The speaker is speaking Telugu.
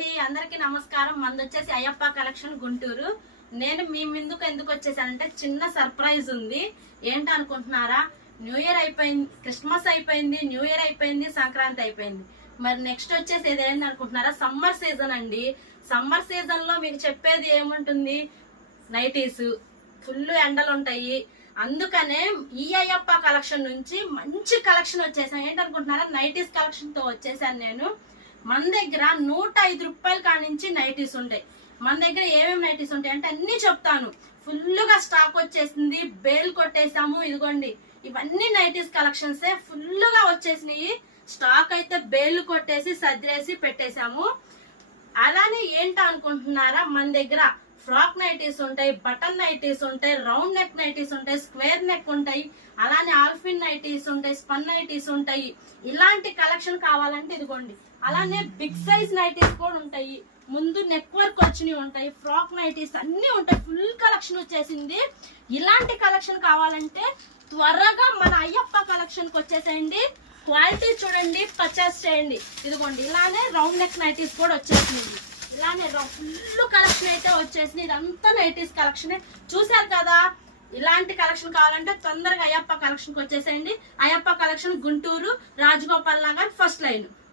అండి, అందరికి నమస్కారం. మంది వచ్చేసి అయ్యప్ప కలెక్షన్ గుంటూరు. నేను మీ ముందుకు ఎందుకు వచ్చేసానంటే చిన్న సర్ప్రైజ్ ఉంది. ఏంటనుకుంటున్నారా? న్యూ ఇయర్ అయిపోయింది, క్రిస్మస్ అయిపోయింది, న్యూ ఇయర్ అయిపోయింది, సంక్రాంతి అయిపోయింది. మరి నెక్స్ట్ వచ్చేసి ఏదేంటి అనుకుంటున్నారా? సమ్మర్ సీజన్ అండి. సమ్మర్ సీజన్ లో మీకు చెప్పేది ఏముంటుంది? నైటీస్, ఫుల్ ఎండలు ఉంటాయి. అందుకనే ఈ అయ్యప్ప కలెక్షన్ నుంచి మంచి కలెక్షన్ వచ్చేసాను. ఏంటనుకుంటున్నారా? నైటీస్ కలెక్షన్ తో వచ్చేసాను నేను. మన దగ్గర 105 రూపాయల కానించి నైటీస్ ఉంటాయి. మన దగ్గర ఏమేమి నైటీస్ ఉంటాయి అంటే అన్ని చెప్తాను. ఫుల్ గా స్టాక్ వచ్చేసింది, బేల్ కొట్టేసాము. ఇదిగోండి, ఇవన్నీ నైటీస్ కలెక్షన్స్ ఫుల్ గా వచ్చేసినాయి. స్టాక్ అయితే బేల్ కొట్టేసి సర్దేసి పెట్టేశాము. అలానే ఏంటో అనుకుంటున్నారా? మన దగ్గర ఫ్రాక్ నైటీస్ ఉంటాయి, బటన్ నైటీస్ ఉంటాయి, రౌండ్ నెక్ నైటీస్ ఉంటాయి, స్క్వేర్ నెక్ ఉంటాయి, అలానే ఆల్ఫిన్ నైటీస్ ఉంటాయి, స్పన్ నైటీస్ ఉంటాయి. ఇలాంటి కలెక్షన్ కావాలంటే ఇదిగోండి. అలానే బిగ్ సైజ్ నైటీస్ కూడా ఉంటాయి, ముందు నెక్ వర్క్ వచ్చినవి ఉంటాయి, ఫ్రాక్ నైటీస్ అన్ని ఉంటాయి. ఫుల్ కలెక్షన్ వచ్చేసింది. ఇలాంటి కలెక్షన్ కావాలంటే త్వరగా మన అయ్యప్ప కలెక్షన్ కి వచ్చేసేయండి. క్వాలిటీ చూడండి, పర్చేస్ చేయండి. ఇదిగోండి, ఇలానే రౌండ్ నెక్ నైటీస్ కూడా వచ్చేసింది. ఇలానే ఫుల్ కలెక్షన్ అయితే వచ్చేసింది. ఇదంతా నైటీస్ కలెక్షన్ చూసారు కదా. ఇలాంటి కలెక్షన్ కావాలంటే తొందరగా అయ్యప్ప కలెక్షన్ కి వచ్చేసేయండి. Ayyappa collection Guntur, Rajagopal Nagar, first line.